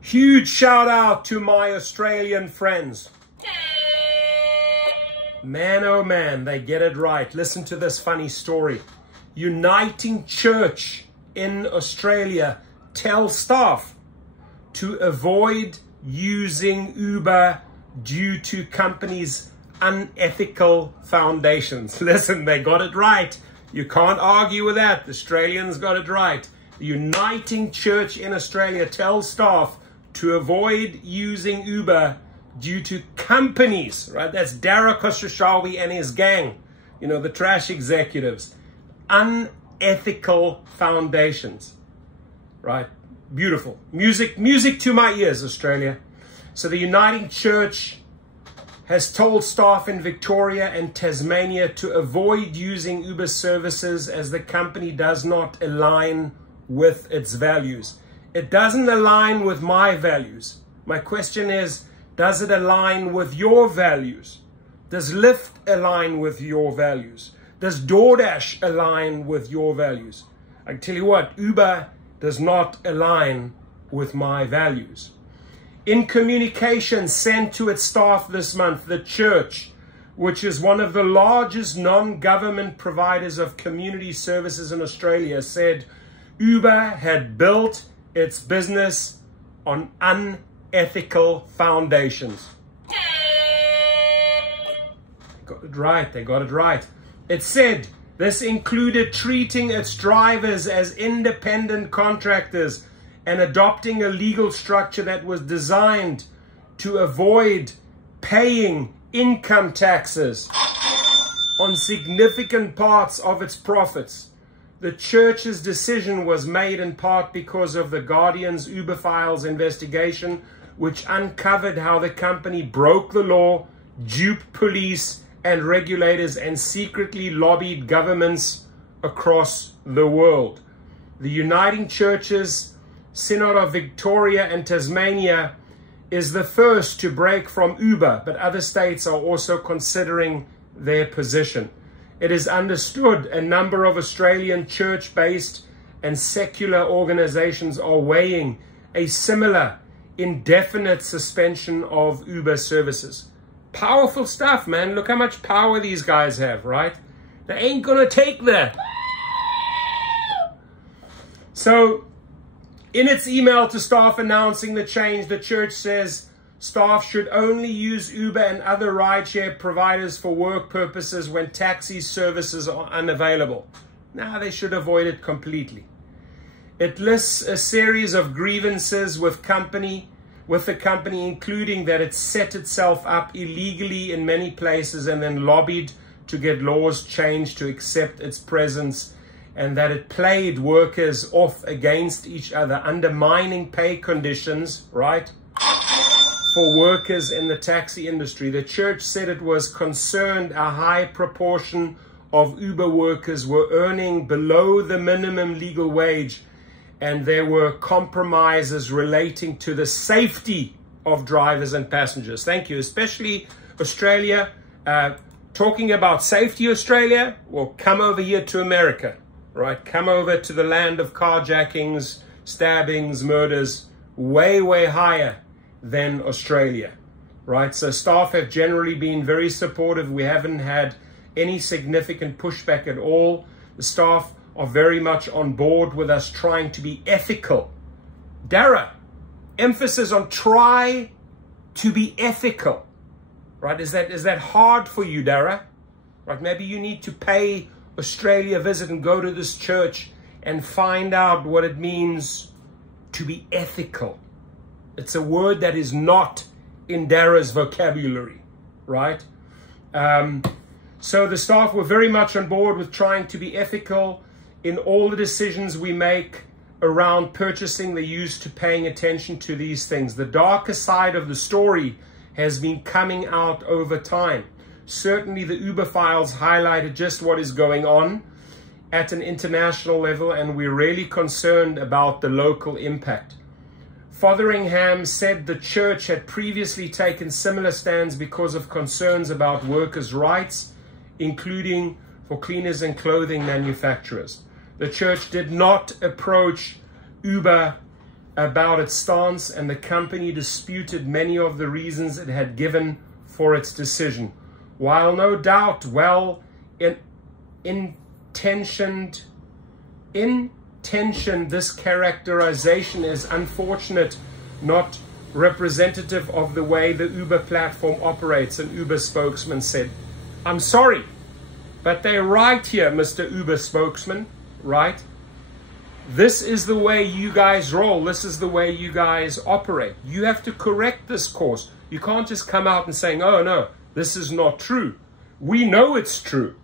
Huge shout out to my Australian friends. Man, oh man, they get it right. Listen to this funny story. Uniting Church in Australia tells staff to avoid using Uber due to companies' unethical foundations. Listen, they got it right. You can't argue with that. The Australians got it right. The Uniting Church in Australia tells staff to avoid using Uber due to companies, right? That's Dara Khosrowshahi and his gang, you know, the trash executives. Unethical foundations, right? Beautiful. Music to my ears, Australia. So the Uniting Church has told staff in Victoria and Tasmania to avoid using Uber services as the company does not align with its values. It doesn't align with my values. My question is, does it align with your values? Does Lyft align with your values? Does DoorDash align with your values? I can tell you what, Uber does not align with my values. In communication sent to its staff this month, the church, which is one of the largest non-government providers of community services in Australia, said Uber had built its business on unethical foundations. Got it right, they got it right. It said this included treating its drivers as independent contractors and adopting a legal structure that was designed to avoid paying income taxes on significant parts of its profits. The church's decision was made in part because of the Guardian's Uber Files investigation, which uncovered how the company broke the law, duped police and regulators, and secretly lobbied governments across the world. The Uniting Church's Synod of Victoria and Tasmania is the first to break from Uber, but other states are also considering their position. It is understood a number of Australian church-based and secular organizations are weighing a similar indefinite suspension of Uber services. Powerful stuff, man. Look how much power these guys have, right? They ain't gonna take that. So, in its email to staff announcing the change, the church says staff should only use Uber and other rideshare providers for work purposes when taxi services are unavailable. Now they should avoid it completely. It lists a series of grievances with the company, including that it set itself up illegally in many places and then lobbied to get laws changed to accept its presence, and that it played workers off against each other, undermining pay conditions, right, for workers in the taxi industry. The church said it was concerned a high proportion of Uber workers were earning below the minimum legal wage, and there were compromises relating to the safety of drivers and passengers. Thank you. Especially Australia. Talking about safety, Australia, well, come over here to America. Right, come over to the land of carjackings, stabbings, murders, way, way higher than Australia, right? So staff have generally been very supportive. We haven't had any significant pushback at all. The staff are very much on board with us trying to be ethical. Dara, emphasis on try to be ethical, right? Is that hard for you, Dara? Right, maybe you need to pay Australia a visit and go to this church and find out what it means to be ethical. It's a word that is not in Dara's vocabulary, right? So the staff were very much on board with trying to be ethical in all the decisions we make around purchasing. They're used to paying attention to these things. The darker side of the story has been coming out over time. Certainly the Uber files highlighted just what is going on at an international level, and we're really concerned about the local impact. Fotheringham said the church had previously taken similar stands because of concerns about workers' rights, including for cleaners and clothing manufacturers. The church did not approach Uber about its stance, and the company disputed many of the reasons it had given for its decision. While no doubt intentioned, this characterization is unfortunate, not representative of the way the Uber platform operates, an Uber spokesman said. I'm sorry, but they're right here, Mr. Uber spokesman, right? This is the way you guys roll. This is the way you guys operate. You have to correct this course. You can't just come out and saying, oh no, this is not true. We know it's true.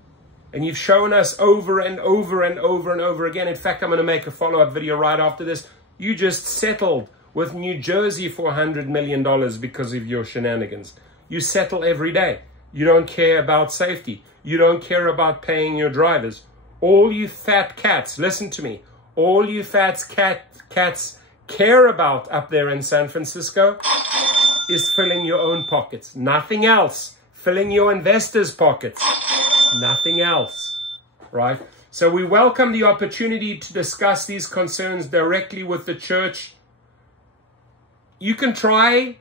And you've shown us over and over and over and over again. In fact, I'm going to make a follow-up video right after this. You just settled with New Jersey for $100 million because of your shenanigans. You settle every day. You don't care about safety. You don't care about paying your drivers. All you fat cats, listen to me, all you fat cats care about up there in San Francisco is filling your own pockets. Nothing else. Filling your investors' pockets. Nothing else. Right? So we welcome the opportunity to discuss these concerns directly with the church. You can try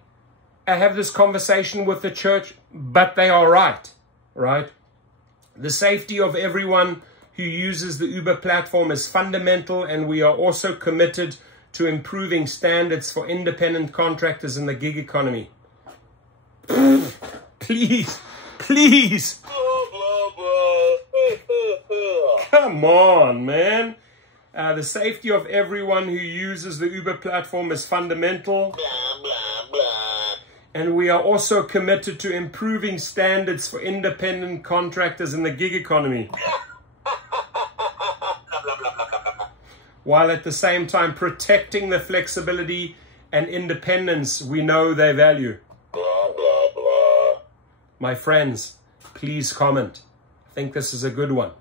and have this conversation with the church, but they are right. Right? The safety of everyone who uses the Uber platform is fundamental, and we are also committed to improving standards for independent contractors in the gig economy. Please, please. Come on, man. The safety of everyone who uses the Uber platform is fundamental. And we are also committed to improving standards for independent contractors in the gig economy, while at the same time protecting the flexibility and independence we know they value. My friends, please comment. I think this is a good one.